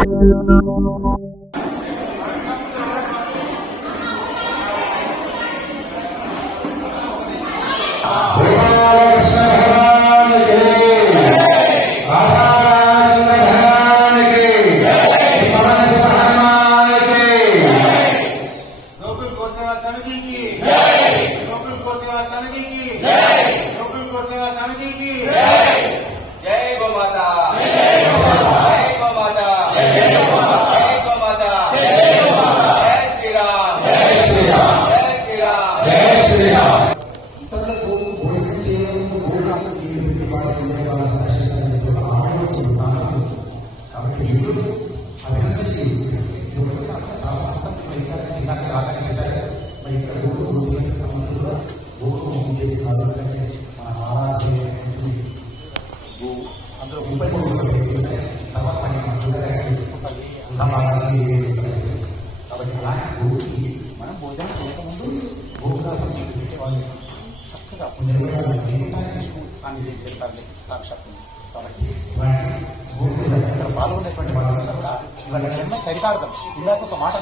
Boa మనం భోజనం చేయకముందు గోపురాసం వాళ్ళు చక్కగా సాన్నిధ్యం చేస్తారు సాక్షాత్ కాబట్టి ఇక్కడ పాల్గొనేటువంటి వాళ్ళందరూ కూడా ఇవాళ జన్మ చరితార్థం ఒక మాట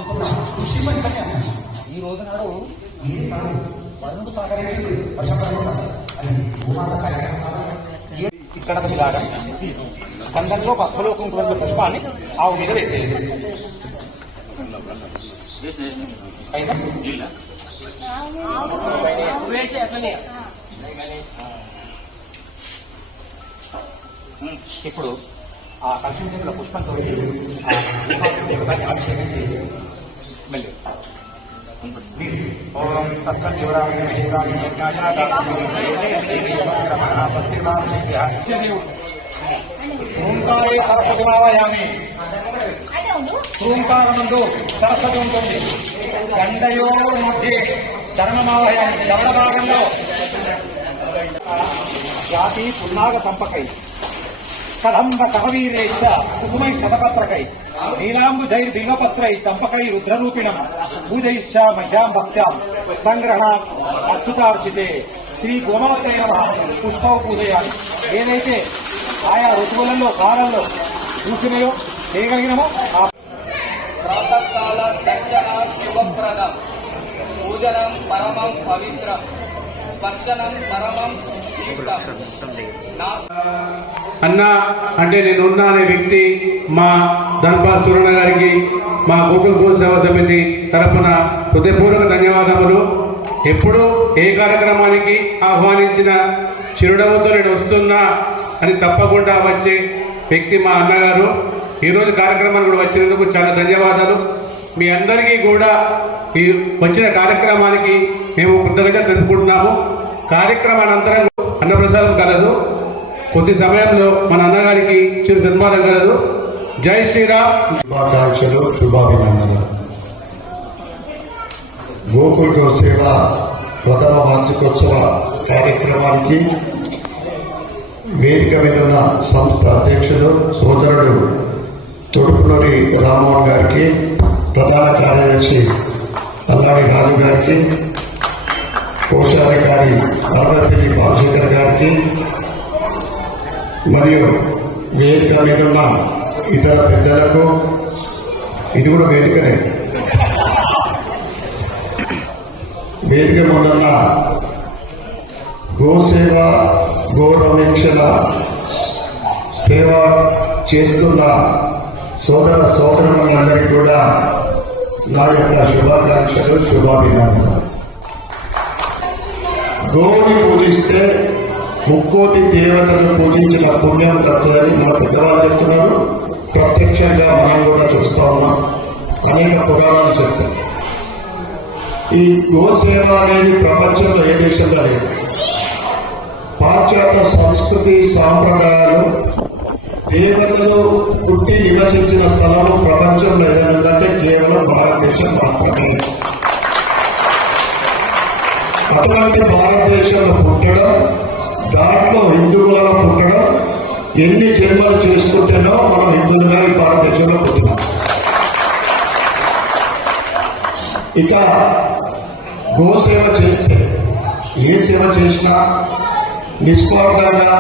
సత్యం. ఈ రోజు నాడు వరుణుడు సహకరించి వర్షం ఇక్కడ లాగా కందంలో పసుపులో కుంకుమ పుష్పాన్ని ఆవు మీద వేసేది ఇప్పుడు ఆ కలుషిలో పుష్పంతో ఆ మళ్ళీ ఓం ఓంకారే సరస్వతి మావయామి ఓంకారముందు సరస్వతి ఉంటుంది. దండయో మధ్య చర్మమావయామి దవడ భాగంలో? జాతి పున్నాగ చంపకై. కదంబ కహవీరేశ కుసుమై శతపత్రకై నీలాంబుజైర్ జై బిల్వపత్రై చంపకై రుద్రరూపిణం పూజయిష్య మహ్యాం భక్త్యాం సంగ్రహణ అచ్యుతార్చితే. శ్రీ గోమాతే నమ. పుష్పవు పూజయాలి ఏదైతే ఆయా ఋతువులలో కాలంలో చూసినాయో చేయగలిగినామో ఆ ప్రాతకాల దర్శన శుభప్రదం పూజనం పరమం పవిత్రం. స్పర్శనం పరమం అన్న అంటే నేను ఉన్నా అనే వ్యక్తి మా ధన్పా సురణ గారికి మా గూగుల్ భూ సేవా సమితి తరఫున హృదయపూర్వక ధన్యవాదములు. ఎప్పుడు ఏ కార్యక్రమానికి ఆహ్వానించిన చిరుడవతో నేను వస్తున్నా అని తప్పకుండా వచ్చే వ్యక్తి మా అన్నగారు. ఈరోజు కార్యక్రమానికి కూడా వచ్చినందుకు చాలా ధన్యవాదాలు. మీ అందరికీ కూడా ఈ వచ్చిన కార్యక్రమానికి మేము కృతజ్ఞత తెలుపుకుంటున్నాము. కార్యక్రమానంతరం అన్నప్రసాదం కలదు. కొద్ది సమయంలో మన అన్నగారికి చిరు సన్మానం కలదు. జై శ్రీరామ్. శుభాకాంక్షలు శుభాభినందనలు. గోకుల్ సేవ ప్రథమ వార్షికోత్సవ కార్యక్రమానికి వేదిక మీద ఉన్న సంస్థ అధ్యక్షులు సోదరుడు తొడుపునూరి రామ్మోహన్ గారికి ప్రధాన కార్యదర్శి అల్లాడి రాజు గారికి కోశాధికారి అరవపల్లి బాలశేఖర్ గారికి మరియు వేదిక మీద ఉన్న ఇతర పెద్దలకు ఇది కూడా వేదికనే. వేదిక ముందున్న గోసేవ గోరక్షణ సేవ చేస్తున్న సోదర సోదరులందరికీ కూడా నా యొక్క శుభాకాంక్షలు శుభాభినందనలు. గోవుని పూజిస్తే ముక్కోటి దేవతలను పూజించిన పుణ్యం తప్పదని మన పెద్దవాళ్ళు చెప్తున్నారు. ప్రత్యక్షంగా మనం కూడా చూస్తా ఉన్నాం. అనేక పురాణాలు చెప్తారు ఈ గోసేవ అనేది ప్రపంచంలో ఏ దేశంలో లేదు. పాశ్చాత్య సంస్కృతి సాంప్రదాయాలు దేవతలు పుట్టి నివసించిన స్థలం ప్రపంచంలో ఏదంటే కేవలం భారతదేశం మాత్రమే. అటువంటి భారతదేశంలో పుట్టడం దాంట్లో హిందువులుగా పుట్టడం ఎన్ని జన్మలు చేసుకుంటేనో మనం హిందువులుగా భారతదేశంలో పుట్టినాం. ఇక గోసేవ చేస్తే ఏ సేవ చేసినా నిస్వార్థంగా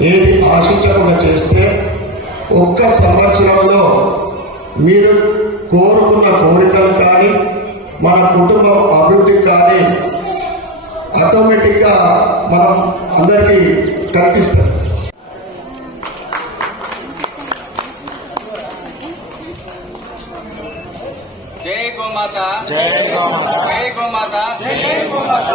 ఏది ఆశించకుండా చేస్తే ఒక్క సంవత్సరంలో మీరు కోరుకున్న కోరికలు కానీ మన కుటుంబం అభివృద్ధి కానీ ఆటోమేటిక్గా మనం అందరికీ కల్పిస్తాం జై గోమాత. జై గోమాత. జై గోమాత జై గోమాత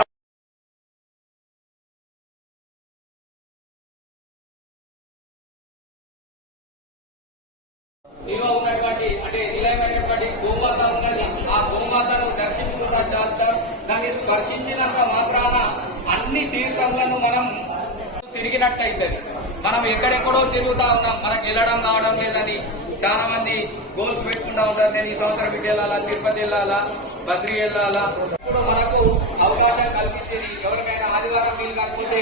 నిల్వ ఉన్నటువంటి అంటే నిలయమైనటువంటి గోమాత ఉన్నది ఆ గోమాతను దర్శించుకున్న చాలు సార్ దాన్ని స్పర్శించినంత మాత్రాన అన్ని తీర్థములను మనం తిరిగినట్టయితే మనం ఎక్కడెక్కడో తిరుగుతా ఉన్నాం. మనకు వెళ్ళడం కావడం లేదని చాలా మంది గోల్స్ పెట్టుకుంటా ఉంటారు. నేను ఈ సంవత్సరం ఇటు వెళ్ళాలా తిరుపతి వెళ్ళాలా బద్రి వెళ్ళాలా? ఇప్పుడు మనకు అవకాశం కల్పించేది ఎవరికైనా ఆదివారం వీలు కాకపోతే